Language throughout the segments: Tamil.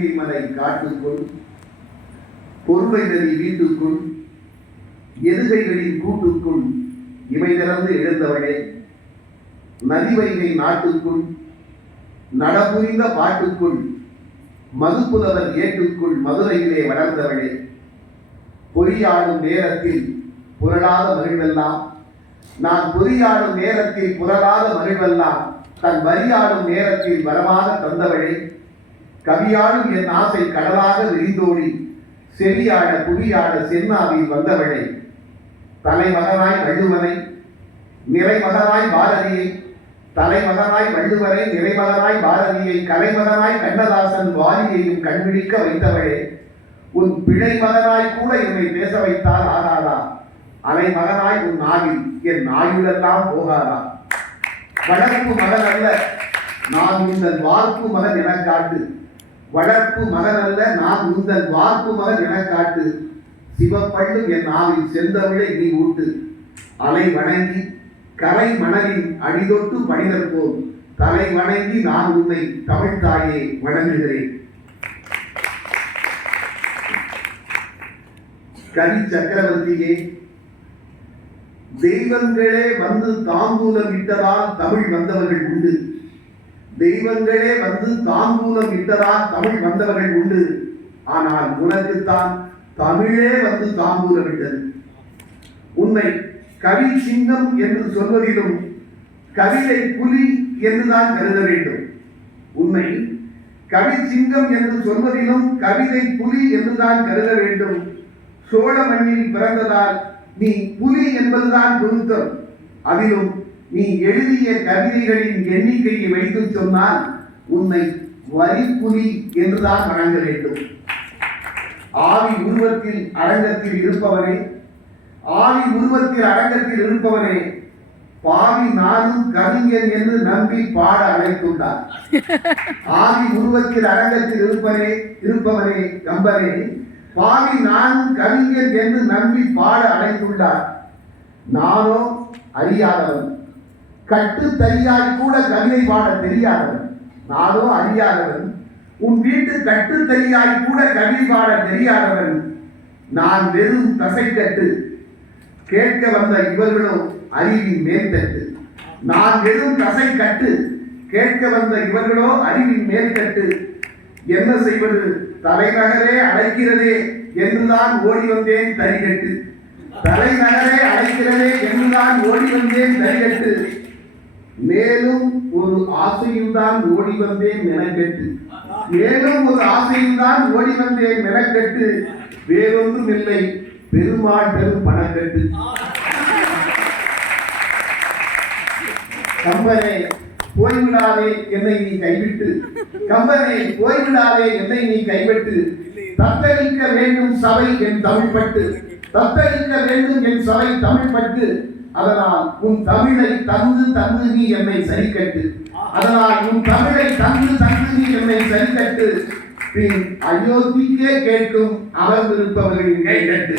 பொய்கை மலை காட்டுக்குள் பொறுமை நதி வீட்டுக்குள் எதுகைகளின் கூட்டுக்குள் இமை திறந்து எழுந்தவளே நதிவைகை நாட்டுக்குள் நடபுரிந்த பாட்டுக்குள் மதுப்புலவர் ஏட்டுக்குள் மதுரையிலே வளர்ந்தவளே பொறியாடும் நேரத்தில் புரளாத மகிழ்வெல்லாம் நான் பொறியாடும் நேரத்தில் புரளாத மகிழ்வெல்லாம் தன் வரியாடும் நேரத்தில் வரமாக தந்தவளே கவியாடும் என் ஆசை கடலாக விரிந்தோடி செவியாட புவியாட சென்னாவில் வந்தவளை. தலைமகனாய் வள்ளுவனை நிறைமகனாய் பாரதியை தலைமகனாய் வள்ளுவரை நிறைமகனாய் பாரதியை கலைமகனாய் கண்ணதாசன் வாரியையும் கண்விழிக்க வைத்தவளே. உன் பிழை மகனாய் கூட என்னை பேச வைத்தால் ஆகாதா? அலை மகனாய் உன் நாவில் என் நாயுடெல்லாம் போகாதா? வளர்ப்பு மகன் அல்ல நான் இந்த வார்ப்பு மகன் என காட்டு. வளர்ப்பு மகன் அல்ல நான் உந்தன் வார்ப்பு மகன் என காட்டு. சிவப்பள்ளும் என் நாவில் செந்தமிழை நீ ஊட்டு. அலை வணங்கி கரை மணலின் அடிதொட்டு பணிதற்போம் தலை வணங்கி நான் உன்னை தமிழ் தாயே வணங்குகிறேன். கவி சக்கரவர்த்தியே தெய்வங்களே வந்து தாம்பூலம் விட்டதால் தமிழ் வந்தவர்கள் உண்டு. தெய்வங்களே வந்து தாம்பூலம் இட்டதால் தமிழ் வந்தவர்கள் உண்டு. ஆனால் உனக்குத்தான் தமிழே வந்து தாம்பூலம் இட்டது. உன்னை கவி சிங்கம் என்று சொல்வதிலும் கவிதை புலி என்றுதான் கருத வேண்டும். உன்னை கவி சிங்கம் என்று சொல்வதிலும் கவிதை புலி என்றுதான் கருத வேண்டும். சோழ மண்ணில் பிறந்ததால் நீ புலி என்பதுதான் பொருத்தம். அதிலும் நீ எழுதிய கவிதைகளின் எண்ணிக்கையை வைத்து சொன்னால் உன்னை வரிப்புலி என்றுதான் வழங்க வேண்டும். ஆவி உருவத்தில் அரங்கத்தில் இருப்பவரே ஆவி உருவத்தில் அரங்கத்தில் இருப்பவரே பாவி நானும் கவிஞன் என்று நம்பி பாட அழைத்துள்ளார். ஆவி உருவத்தில் அரங்கத்தில் இருப்பரே இருப்பவரே கம்பரே பாவி நானும் கவிஞன் என்று நம்பி பாட அழைத்துள்ளார். நானோ அறியாதவன். கட்டு தறியாய் கூட கவிதை பாட தெரியாதவன் நானோ அறியாதவன் உன் வீட்டு கட்டு தறியாய் கூட கவிதை பாட தெரியாதவன் நான் வெறும் தசைக்கட்டு கேட்க வந்த இவர்களோ அறிவின் மேற்கட்டு. நான் வெறும் தசை கட்டு கேட்க வந்த இவர்களோ அறிவின் மேற்கட்டு. என்ன செய்வது? தலைநகரே அழைக்கிறதே என்றுதான் ஓடி வந்தேன் தரிகட்டு தலைநகரே அழைக்கிறதே என்றுதான் ஓடி வந்தேன் தரிகட்டு மேலும் ஒரு ஆசையில் தான் ஓடி வந்தேன் மெனக்கெட்டு. மேலும் ஒரு ஆசையில் தான் ஓடி வந்தேன் மெனக்கெட்டு. வேறொன்றும் இல்லை பெருமாள் பெரும் பணக்கட்டு. கம்பனே போய்விடாதே என்னை நீ கைவிட்டு. கம்பனே போய்விடாதே என்னை நீ கைவிட்டு. தத்தளிக்க வேண்டும் சபை என் தமிழ்பட்டு. தத்தளிக்க வேண்டும் என் சபை தமிழ் பட்டு அதனால் உன் தமிழை தந்து தந்து நீ என்னை சரிக்கட்டு. அதனால் உன் தமிழை தந்து தந்து நீ என்னை சரிக்கட்டு. பின் அயோத்திக்கே கேட்கும் அமர்ந்திருப்பவர்களின் கைகட்டு.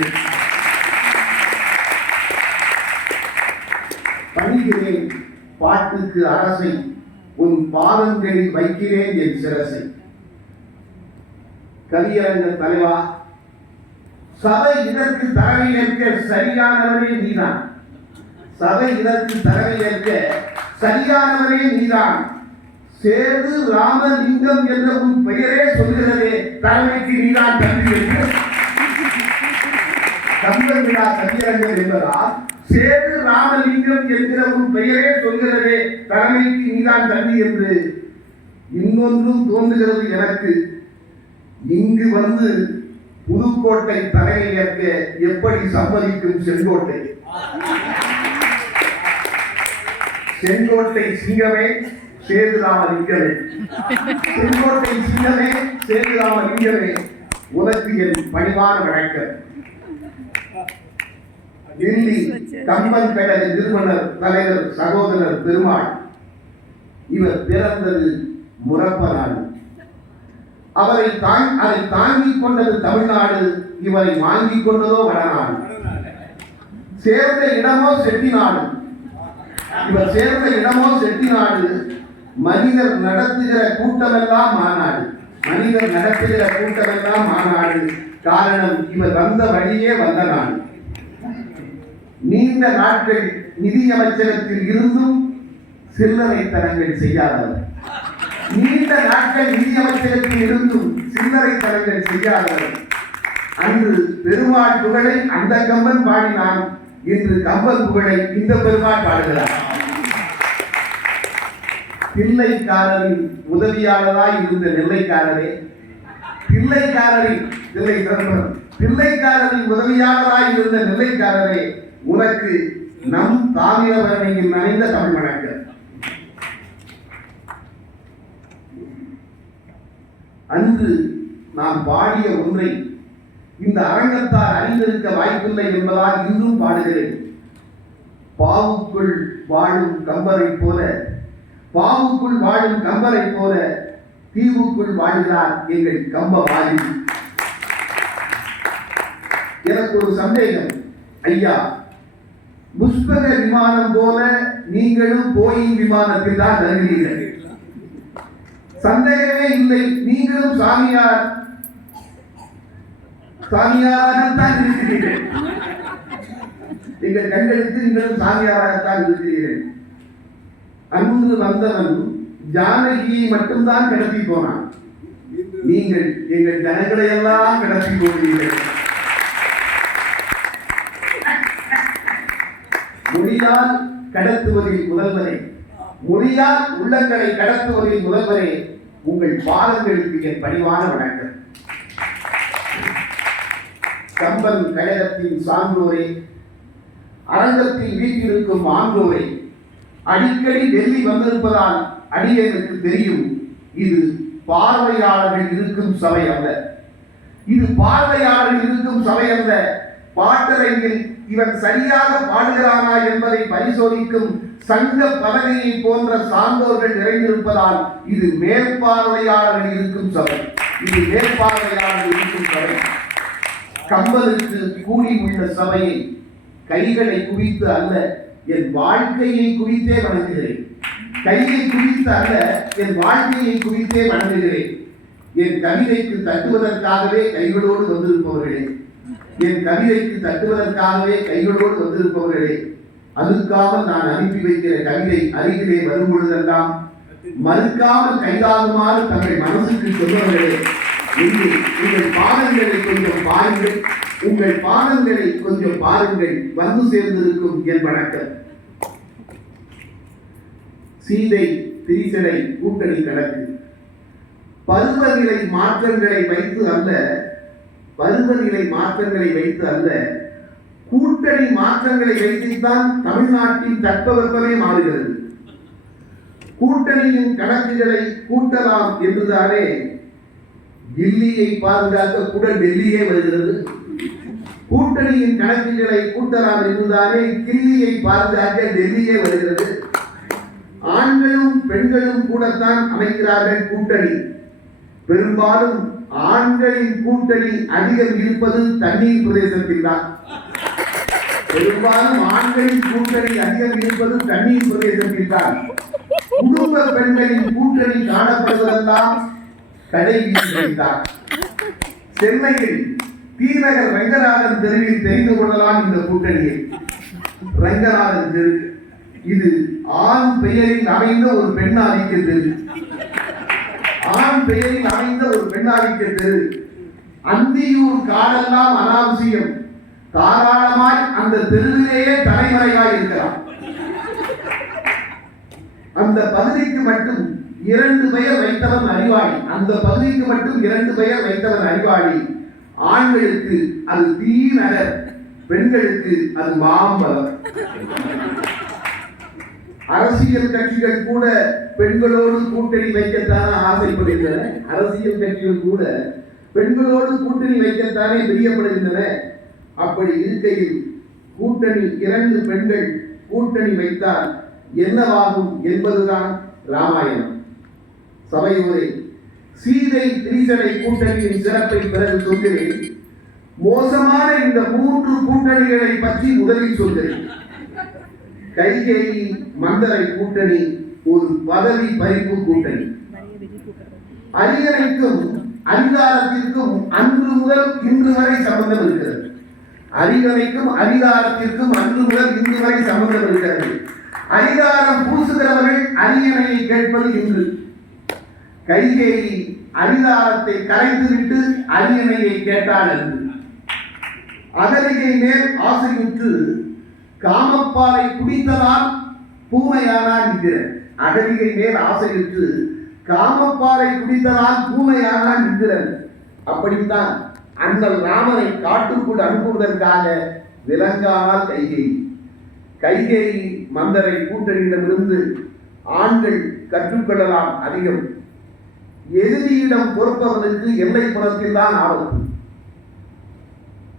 பணிகிறேன் பாட்டுக்கு அரசை உன் பாதங்களில் வைக்கிறேன் என் சிரசை. கவியரங்க தலைவா சபை இதற்கு தலைமை ஏற்க சரியானவரே நீதான். சபை இதற்கு தலைமை ஏற்க சரியானவரே நீதான். சேது ராமலிங்கம் என்ற உன் பெயரே சொல்கிறதே தலைமைக்கு நீதான் தம்பி என்று. கம்பன் விழா கவியரங்கர் என்பதால் சேது ராமலிங்கம் என்கிற உன் பெயரே சொல்கிறதே தலைமைக்கு நீதான் தம்பி என்று. இன்னொன்றும் தோன்றுகிறது எனக்கு. இங்கு வந்து புதுக்கோட்டை தலையை ஏற்க எப்படி சம்மதிக்கும் செங்கோட்டை? செங்கோட்டை சிங்கமே சேதுராமலிங்கமே செங்கோட்டை சிங்கமே சேதுராமலிங்கமே உனக்கு என் பணிவான வணக்கம். டெல்லி கம்பன் கழக நிறுவனர் தலைவர் சகோதரர் பெருமாள். இவர் பிறந்தது முரப்ப அவரை தாங் அதை தாங்கிக் கொண்டது தமிழ்நாடு இவரை வாங்கிக் கொண்டதோ வடநாடு. சேர்ந்த இடமோ செட்டிநாடு. இவர் சேர்ந்த இடமோ செட்டிநாடு மனிதர் நடத்துகிற கூட்டமெல்லாம் மாநாடு. மனிதர் நடத்துகிற கூட்டமெல்லாம் மாநாடு. காரணம் இவர் வந்த வழியே வந்த நாடு. நீண்ட நாட்கள் நிதியமைச்சகத்தில் இருந்தும் சில்லறை செய்யாதவர். நீண்ட நாட்கள் நிதியமைச்சகத்தில் இருந்தும் சில்லறைத்தனங்கள் செய்யாதவர். அன்று பெருமாள் புகழை அந்த கம்பன் பாடினான். இன்று கம்பல் புகழை இந்த பெருமாள் பாடுகிறார். பிள்ளைக்காரரின் உதவியாளராய் இருந்த நெல்லைக்காரரே பிள்ளைக்காரரின் நெல்லை சிதம்பரம் பிள்ளைக்காரரின் உதவியாளராய் இருந்த நெல்லைக்காரரே உனக்கு நம் தாமிரபரணியில் நனைந்த தமிழ் வணக்கம். அன்று நாம் பாடிய ஒன்றை இந்த அரங்கத்தார் அறிந்திருக்க வாய்ப்பில்லை என்பதால் இன்னும் பாடுகிறேன். பாவுக்குள் வாழும் கம்பரை போல பாவுக்குள் வாழும் கம்பரை போல தீவுக்குள் வாழ்கிறார் எங்கள் கம்ப வாயு எனக்கு ஒரு சந்தேகம். ஐயா புஷ்பக விமானம் போல நீங்களும் போயிங் விமானத்தில் தான் வருகிறீர்கள். சந்தேகமே இல்லை. நீங்களும் சாமியார் சாமியாராகத்தான் இருக்கிறீர்கள். எங்கள் கண்களுக்கு நீங்களும் சாமியாராகத்தான் இருக்கிறீர்கள். அன்று வந்தவன் ஜானகியை மட்டும்தான் கடத்தி போனான். நீங்கள் எங்கள் ஜனங்களை எல்லாம் கடத்தி போகிறீர்கள். மொழியால் கடத்துவதில் முதல்வரே மொழியால் உள்ளங்களை கடத்துவதில் முதல்வரே உங்கள் பாதங்களுக்கு என் பணிவான வணக்கம். கம்பன் கழகத்தின் சான்றோரே. அரங்கத்தில் வீட்டிருக்கும் ஆன்றோரே. அடிக்கடி டெல்லி வந்திருப்பதால் அடியேனுக்கு தெரியும் இது பார்வையாளர்கள் இருக்கும் சபை அல்ல. இது பார்வையாளர்கள் இருக்கும் சபை அல்ல. பாட்டரங்கில் இவன் சரியாக பாடுகிறானா என்பதை பரிசோதிக்கும் சங்க பதவியை போன்ற சான்றோர்கள் நிறைந்திருப்பதால் இது மேற்பார்வையாளர்கள் இருக்கும் சபை. இது மேற்பார்வையாளர்கள் இருக்கும் சபை. கம்பருக்கு கூடி உள்ள சபையை கைகளை குவித்து அல்ல என் வாழ்க்கையை குறித்தே வணங்குகிறேன். கையை குறித்து அல்ல என் வாழ்க்கையை குறித்தே வணங்குகிறேன். என் கவிதைக்கு தட்டுவதற்காகவே கைகளோடு வந்திருப்பவர்களே. என் கவிதைக்கு தட்டுவதற்காகவே கைகளோடு வந்திருப்பவர்களே. அதுக்காக நான் அனுப்பி வைக்கிற கவிதை அருகிலே வரும் பொழுதெல்லாம் மறுக்காமல் கைதாகுமாறு தங்கள் மனசுக்கு சொல்பவர்களே இன்று உங்கள் பாதங்களை கொஞ்சம் பாருங்கள். உங்கள் பாதங்களை கொஞ்சம் பாருங்கள். வந்து சேர்ந்திருக்கும் என் வணக்கம். சீதை திரிசடை கூட்டணி கணக்கு பருவநிலை மாற்றங்களை வைத்து அல்ல பருவநிலை மாற்றங்களை வைத்து அல்ல கூட்டணி மாற்றங்களை வைத்துத்தான் தமிழ்நாட்டின் தட்பவெப்பமே மாறுகிறது. கூட்டணியின் கணக்குகளை கூட்டலாம் என்றுதானே டில்லியை பாதுகாக்க கூட டெல்லியே வருகிறது கூட்டணியின் கணக்குகளை கூட்டலாம் என்றுதானே கில்லியை பாதுகாக்க டெல்லியே வருகிறது ஆண்களும் பெண்களும் கூடத்தான் அமைக்கிறார்கள் கூட்டணி. பெரும்பாலும் ஆண்களின் கூட்டணி அதிகம் இருப்பது தண்ணீர் பிரதேசத்தில் தான். பெரும்பாலும் ஆண்களின் கூட்டணி அதிகம் இருப்பது தண்ணீர் பிரதேசத்தில் தான். குடும்ப பெண்களின் கூட்டணி காணப்படுவதெல்லாம் கடை சென்னையில் தீநகர் ரங்கநாதன் தெருவில் தெரிந்து கொள்ளலாம் இந்த கூட்டணியை. ரங்கநாதன் தெரு இது ஆண் பெயரில் அமைந்த ஒரு பெண்ணாதிக்க தெரு. ஆண் பெயரில் அமைந்த ஒரு பெண்ணாதிக்க தெரு. அந்தியூர் காடெல்லாம் அனாவசியம். தாராளமாய் அந்த தெருவிலேயே தலைமறையாய் இருக்கலாம். அந்த பகுதிக்கு மட்டும் இரண்டு பெயர் வைத்தவன் அறிவாளி. அந்த பகுதிக்கு மட்டும் இரண்டு பெயர் வைத்தவன் அறிவாளி. ஆண்களுக்கு அது தீநகர் பெண்களுக்கு அது மாம்பலம் அரசியல் கட்சிகள் கூட பெண்களோடு கூட்டணி வைக்கத்தானே ஆசைப்படுகின்றன? அரசியல் கட்சிகள் கூட பெண்களோடு கூட்டணி வைக்கத்தானே பிரியப்படுகின்றன? அப்படி இருக்கையில் கூட்டணி இரண்டு பெண்கள் கூட்டணி வைத்தால் என்னவாகும் என்பதுதான் ராமாயணம். சபையூரில் சீதை திரிசடை கூட்டணியின் சிறப்பை பிறகு சொல்கிறேன். மோசமான இந்த மூன்று கூட்டணிகளை பற்றி முதலில் சொல்கிறேன். கைகை மந்தரை கூட்டணி ஒரு பதவி பறிப்பு கூட்டணி. அரியணைக்கும் அதிகாரத்திற்கும் அன்று முதல் இன்று வரை சம்பந்தம் இருக்கிறது. அரியணைக்கும் அதிகாரத்திற்கும் அன்று முதல் இன்று வரை சம்பந்தம் இருக்கிறது. அதிகாரம் பூசுகிறவர்கள் அரியணையை கேட்பது இன்று. கைகேயி அதிகாரத்தை கரைத்துவிட்டு அரியணையை கேட்டாள் என்று. அகலிகை மேல் ஆசையுற்று காமப்பாலை குடித்ததால் பூமையானான் இந்திரன் அகலிகை மேல் ஆசையுற்று காமப்பாலை குடித்ததால் பூமையானான் இந்திரன் அப்படித்தான் அண்ணல் ராமனை காட்டுக்குள் அனுப்புவதற்காக விலங்கானால் கைகேயி கைகேயி மந்தரை கூட்டணியிடமிருந்து ஆண்கள் கற்றுக்கொள்ளலாம் அதிகம். எதிரியிடம் பொறுப்பவனுக்கு எல்லை புறத்தில் தான் ஆபத்து.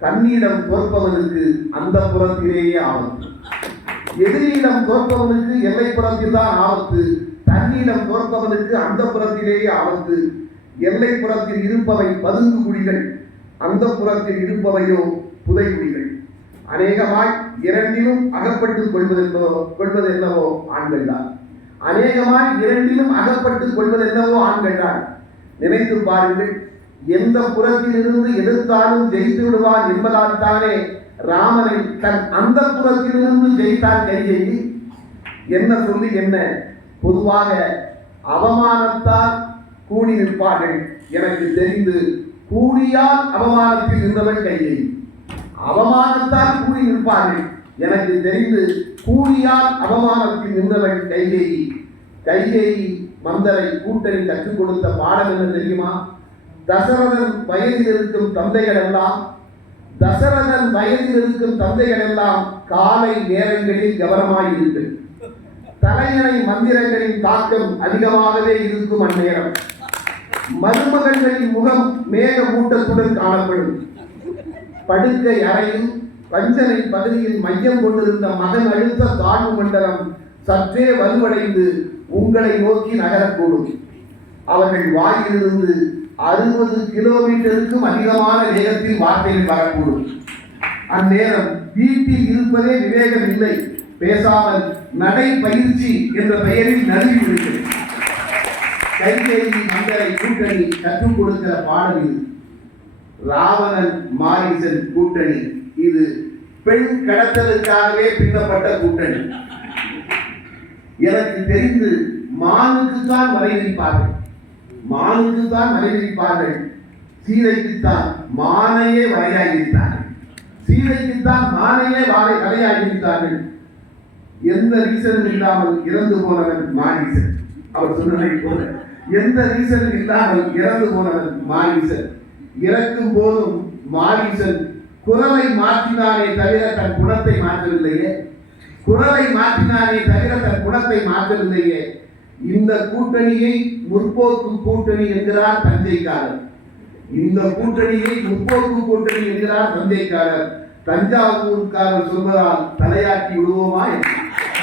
கண்ணியிடம் பொறுப்பவனுக்கு அந்த புறத்திலேயே ஆபத்து. எதிரியிடம் தோற்பவனுக்கு எல்லை புறத்தில் தான் ஆபத்து. தன்னிடம் தோற்பவனுக்கு அந்த புறத்திலேயே ஆபத்து. எல்லை புறத்தில் இருப்பவை பதுங்கு குடிகள். அந்த புறத்தில் இருப்பவையோ புதைக்குடிகள் அநேகமாய் இரண்டிலும் அகப்பட்டு கொள்வதென்னோ கொள்வது என்னவோ ஆண்கள் தான். அநேகமாய் இரண்டிலும் அகப்பட்டுக் கொள்வது என்னவோ ஆண்கள் தான். நினைத்து பாருங்கள் எந்த புறத்திலிருந்து எதிர்த்தாலும் ஜெயித்து விடுவார் என்பதால் தானே ராமனை தன் அந்த புறத்திலிருந்து ஜெயித்தான் கைகேயி என்ன சொல்லி என்ன? பொதுவாக அவமானத்தால் கூடி நிற்பார்கள். எனக்கு தெரிந்து கூடியால் அவமானத்தில் இருந்தவன் கையை. அவமானத்தால் கூடி நிற்பார்கள். எனக்கு தெரிந்து கூடியால் அவமானத்தில் நின்றவள் கைகேயி கைகேயி மந்தரை கூட்டணி கற்றுக் கொடுத்த பாடம் என்ன தெரியுமா? தசரதன் வயதில் இருக்கும் தந்தைகள் எல்லாம் தசரதன் வயதில் இருக்கும் தந்தைகள் எல்லாம் காலை நேரங்களில் கவனமாயிருங்கள். தலையணை மந்திரங்களின் தாக்கம் அதிகமாகவே இருக்கும் அந்நேரம். மருமகன்களின் முகம் மேக கூட்டத்துடன் காணப்படும். படுக்கை அறையில் பஞ்சனை பகுதியில் மையம் கொண்டிருந்த மகன் அழுத்த தாழ்வு மண்டலம் சற்றே வலுவடைந்து உங்களை நோக்கி நகரக்கூடும். அவர்கள் வாயிலிருந்து அறுபது கிலோமீட்டருக்கும் அதிகமான வேகத்தில் வார்த்தைகள் வரக்கூடும். அந்நேரம் வீட்டில் இருப்பதே விவேகம் இல்லை பேசாமல் நடை பயிற்சி என்ற பெயரில் நழுவி விடுகிறது கைகேயி கூட்டணி கற்றுக் கொடுக்கிற பாடல் ராவணன் மாரிசன் கூட்டணி இது பெண் கடத்தலுக்காகவே பின்னப்பட்ட கூட்டணி. எனக்கு தெரிந்து மானுக்கு தான் வரைவிப்பார்கள் மானுக்கு தான் வரைவிப்பார்கள் சீதைக்குத்தான் மானையே வரையாகிவிட்டார்கள் சீதைக்குத்தான் மானையே வாழை வரையாகிவிட்டார்கள் எந்த ரீசனும் இல்லாமல் இறந்து போனவன் மாரீசன் அவர் சொன்னதை போல எந்த ரீசனும் இல்லாமல் இறந்து போனவன் மாரீசன் இறக்கும் போதும் மாரீசன் குரலை மாற்றினானே தவிர தன் குணத்தை மாற்றவில்லையே. குரலை மாற்றினானே தவிர தன் குணத்தை மாற்றவில்லையே. இந்த கூட்டணியை முற்போக்கு கூட்டணி என்கிறார் தஞ்சைக்காரர். இந்த கூட்டணியை முற்போக்கு கூட்டணி என்கிறார் தஞ்சைக்காரர். தஞ்சாவூர்காரர் சொல்வதால் தலையாட்டி விடுவோமா என்ன?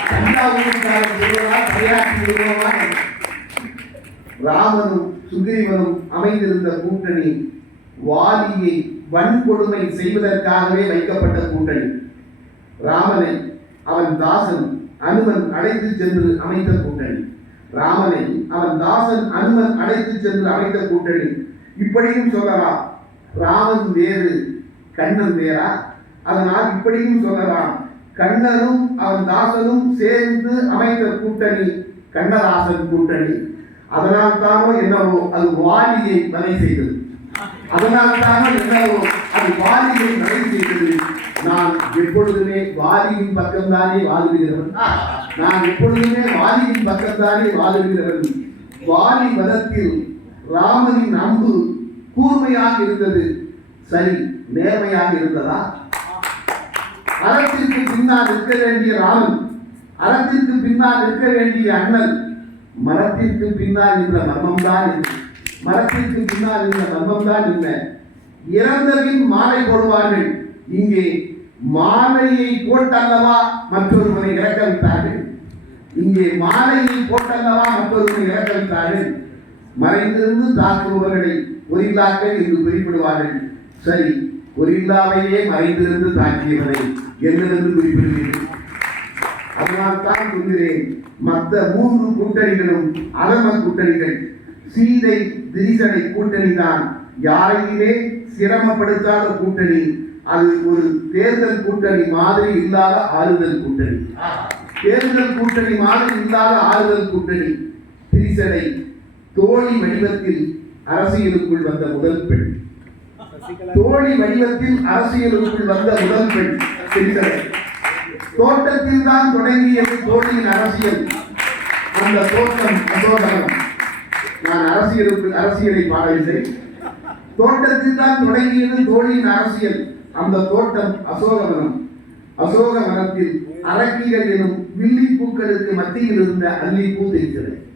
தஞ்சாவூர்காரர் சொல்வதால் தலையாட்டி விடுவோமா ராமனும் சுகிரீவனும் அமைந்திருந்த கூட்டணி வாலியை வன்கொடுமை செய்வதற்காகவே வைக்கப்பட்ட கூட்டணி. ராமனை அவன் தாசன் அனுமன் அழைத்து சென்று அமைத்த கூட்டணி. ராமனை அவன் தாசன் அனுமன் அழைத்து சென்று அமைத்த கூட்டணி. இப்படியும் சொல்லலாம். ராமன் வேறு கண்ணன் வேறா? அதனால் இப்படியும் சொல்லலாம். கண்ணனும் அவன் தாசனும் சேர்ந்து அமைத்த கூட்டணி கண்ணதாசன் கூட்டணி. அதனால் தானோ என்னவோ அது வாலியை வரை செய்தது. அதனால்தான் தானோ அது வாரியை வரை நான் எப்பொழுதுமே வாலியின் பக்கம்தானே வாழுகிறவன் நான் எப்பொழுதுமே வாரியின் பக்கம்தானே வாழுகிறவன் வாரி வதத்தில் ராமனின் அன்பு கூர்மையாக இருந்தது. சரி நேர்மையாக இருந்ததா? அறத்திற்கு பின்னால் இருக்க வேண்டிய ராமன் அறத்திற்கு பின்னால் இருக்க வேண்டிய அண்ணன் மரத்திற்கு பின்னால் இந்த மர்மம்தான் தான் மரத்திற்கு பின்னால் இந்த மர்மம் தான் என்ன இறந்தவின் மாலை போடுவார்கள். இங்கே மாலையை போட்டல்லவா மற்றொருவனை இறக்க வைத்தார்கள்? இங்கே மாலையை போட்டல்லவா மற்றொருவனை இறக்க வைத்தார்கள்? மறைந்திருந்து தாக்குபவர்களை ஒரில்லாக்கள் என்று குறிப்பிடுவார்கள். சரி ஒரில்லாவையே மறைந்திருந்து தாக்கியவரை என்னிருந்து குறிப்பிடுகிறேன். அதனால் தான் சொல்கிறேன் மற்ற மூன்று கூட்டணிகளும் அலம கூட்டணிகள் சீதை திரிசடை கூட்டணி தான் யாரையுமே சிரமப்படுத்தாத கூட்டணி அது ஒரு தேர்தல் கூட்டணி மாதிரி இல்லாத ஆறுதல் கூட்டணி. தேர்தல் கூட்டணி மாதிரி இல்லாத ஆறுதல் கூட்டணி. திரிசடை தோழி வடிவத்தில் அரசியலுக்குள் வந்த முதல் பெண். தோழி வடிவத்தில் அரசியலுக்குள் வந்த முதல் பெண் திரிசடை தோட்டத்தில் தான் தொடங்கியது தோழியின் அரசியல். அந்த தோட்டம் அசோகரம். நான் அரசியலுக்கு அரசியலை பாடவில்லை. தோட்டத்தில் தான் தொடங்கியது தோழியின் அரசியல். அந்த தோட்டம் அசோகவனம். அசோகவனத்தில் அரக்கிகள் எனும் வில்லிப்பூக்களுக்கு மத்தியில் இருந்த அல்லிப்பூ தெரிகிறது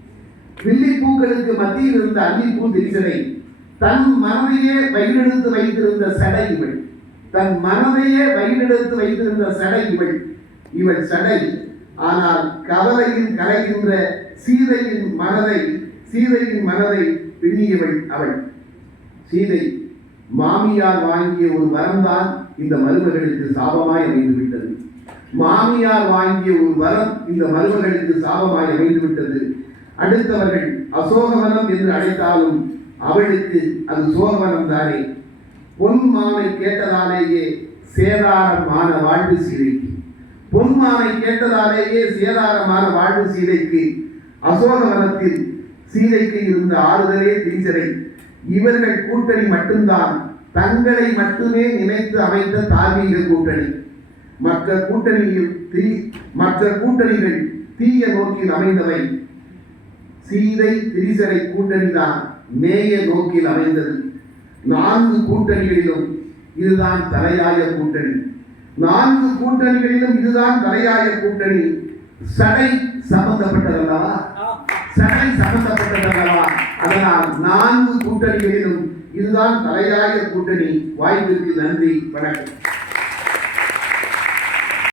வில்லிப்பூக்களுக்கு மத்தியில் இருந்த அல்லிப்பூ தெரிசலை தன் மனதையே வயிறெடுத்து வைத்திருந்த சடை இவள். தன் மனதையே வயிறெடுத்து வைத்திருந்த சடை இவள். இவள் சடை. ஆனால் கவலையில் கரைகின்ற சீதையின் மனதை சீதையின் மனதை பின்னியவள் அவள். சீதை மாமியார் வாங்கிய ஒரு வரம்தான் இந்த மருமகளுக்கு சாபமாய் அமைந்து விட்டது மாமியார் வாங்கிய ஒரு வரம் இந்த மருமகளுக்கு சாபமாய் அமைந்து விட்டது அடுத்தவர்கள் அசோகவனம் என்று அழைத்தாலும் அவளுக்கு அது சோகவனம் தானே பொன் மானை கேட்டதாலேயே சேதாரமான வாழ்வு சீதைக்கு. பொன் மானை கேட்டதாலேயே சேதாரமான வாழ்வு சீதைக்கு அசோகவனத்தில் சீதைக்கு இருந்த ஆறுதலே திரிசரை இவர்கள் கூட்டணி மட்டும்தான் தங்களை மட்டுமே நினைத்து அமைத்த தார்மீக கூட்டணி. மற்ற கூட்டணியில் தீ மற்ற கூட்டணிகள் தீய நோக்கில் அமைந்தவை. சீதை திரிசரை கூட்டணிதான் நேய மேய நோக்கில் அமைந்தது. நான்கு கூட்டணிகளிலும் இதுதான் தலையாய கூட்டணி. நான்கு கூட்டணிகளிலும் இதுதான் தலையாய கூட்டணி. சடை சம்பந்தப்பட்டதல்லவா? சடை சம்பந்தப்பட்டதல்லவா அதனால் நான்கு கூட்டணிகளிலும் இதுதான் தலையாய கூட்டணி. வாய்ப்பிற்கு நன்றி வணக்கம்.